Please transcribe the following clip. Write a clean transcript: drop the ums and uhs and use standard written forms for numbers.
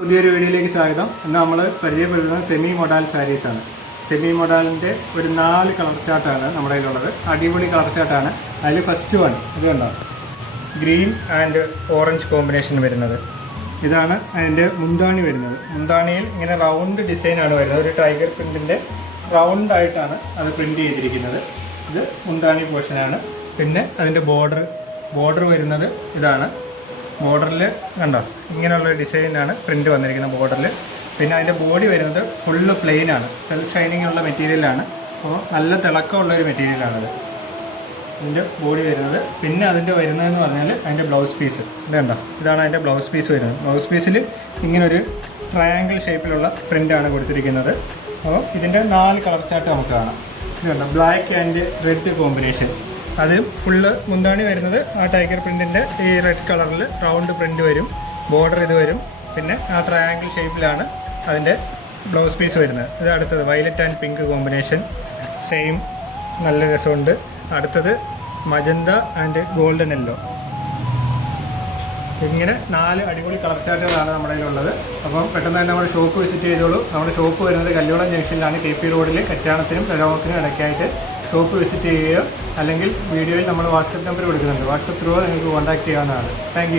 പുതിയൊരു വീഡിയോയിലേക്ക് സ്വാഗതം. ഇന്ന് നമ്മൾ പരിചയപ്പെടുത്തുന്നത് സെമി മൊഡാൽ സാരീസാണ്. സെമി മൊഡാലിൻ്റെ ഒരു 4 കളർ ചാർട്ടാണ് നമ്മുടെ കയ്യിലുള്ളത്. അടിപൊളി കളർ ചാർട്ടാണ്. അതിൽ ഫസ്റ്റ് വൺ ഇത് കണ്ടോ, ഗ്രീൻ ആൻഡ് ഓറഞ്ച് കോമ്പിനേഷൻ വരുന്നത്. ഇതാണ് അതിൻ്റെ മുന്താണി വരുന്നത്. മുന്താണിയിൽ ഇങ്ങനെ റൗണ്ട് ഡിസൈനാണ് വരുന്നത്. ഒരു ടൈഗർ പ്രിൻറ്റിൻ്റെ റൗണ്ടായിട്ടാണ് അത് പ്രിൻറ്റ് ചെയ്തിരിക്കുന്നത്. ഇത് മുന്താണി പോർഷനാണ്. പിന്നെ അതിൻ്റെ ബോർഡർ വരുന്നത് ഇതാണ്. ബോർഡറിൽ കണ്ടോ, ഇങ്ങനെയുള്ള ഡിസൈനാണ് പ്രിൻറ്റ് വന്നിരിക്കുന്നത് ബോർഡറിൽ. പിന്നെ അതിൻ്റെ ബോഡി വരുന്നത് ഫുള്ള് പ്ലെയിനാണ്. സെൽഫ് ഷൈനിങ് ഉള്ള മെറ്റീരിയലാണ്. അപ്പോൾ നല്ല തിളക്കമുള്ളൊരു മെറ്റീരിയലാണത് ഇതിൻ്റെ ബോഡി വരുന്നത്. പിന്നെ അതിൻ്റെ വരുന്നതെന്ന് പറഞ്ഞാൽ അതിൻ്റെ ബ്ലൗസ് പീസ് ഇത് കണ്ടോ, ഇതാണ് അതിൻ്റെ ബ്ലൗസ് പീസ് വരുന്നത്. ബ്ലൗസ് പീസിൽ ഇങ്ങനൊരു ട്രയാങ്കിൾ ഷേപ്പിലുള്ള പ്രിൻ്റാണ് കൊടുത്തിരിക്കുന്നത്. അപ്പോൾ ഇതിൻ്റെ 4 കളർ ചാർട്ട് നമുക്ക് കാണാം. ഇത് കണ്ടോ, ബ്ലാക്ക് ആൻഡ് റെഡ് കോമ്പിനേഷൻ. അത് ഫുള്ള് മുന്താണി വരുന്നത് ആ ടൈഗർ പ്രിൻറ്റിൻ്റെ ഈ റെഡ് കളറിൽ റൗണ്ട് പ്രിൻറ്റ് വരും. ബോർഡർ ഇത് വരും. പിന്നെ ആ ട്രയാങ്കിൾ ഷേപ്പിലാണ് അതിൻ്റെ ബ്ലൗസ് പീസ് വരുന്നത്. ഇത് അടുത്തത് violet and pink combination, same നല്ല രസമുണ്ട്. അടുത്തത് മജന്ത ആൻഡ് ഗോൾഡൻ യെല്ലോ. ഇങ്ങനെ 4 അടിപൊളി കളർ ചാർട്ടുകളാണ് നമ്മുടെ കയ്യിലുള്ളത്. അപ്പം പെട്ടെന്ന് തന്നെ നമ്മുടെ ഷോപ്പ് വിസിറ്റ് ചെയ്തോളൂ. നമ്മുടെ ഷോപ്പ് വരുന്നത് കല്യോളം ജംഗ്ഷനിലാണ്, KP റോഡിൽ കറ്റാണത്തിനും പെരവത്തിനും ഇടയ്ക്കായിട്ട്. ഷോപ്പ് വിസിറ്റ് ചെയ്യുകയോ അല്ലെങ്കിൽ വീഡിയോയിൽ നമ്മൾ വാട്സപ്പ് നമ്പർ കൊടുക്കുന്നുണ്ട്. വാട്സപ്പ് ത്രൂ നിങ്ങൾക്ക് കോൺടാക്ട് ചെയ്യാവുന്നതാണ്. താങ്ക്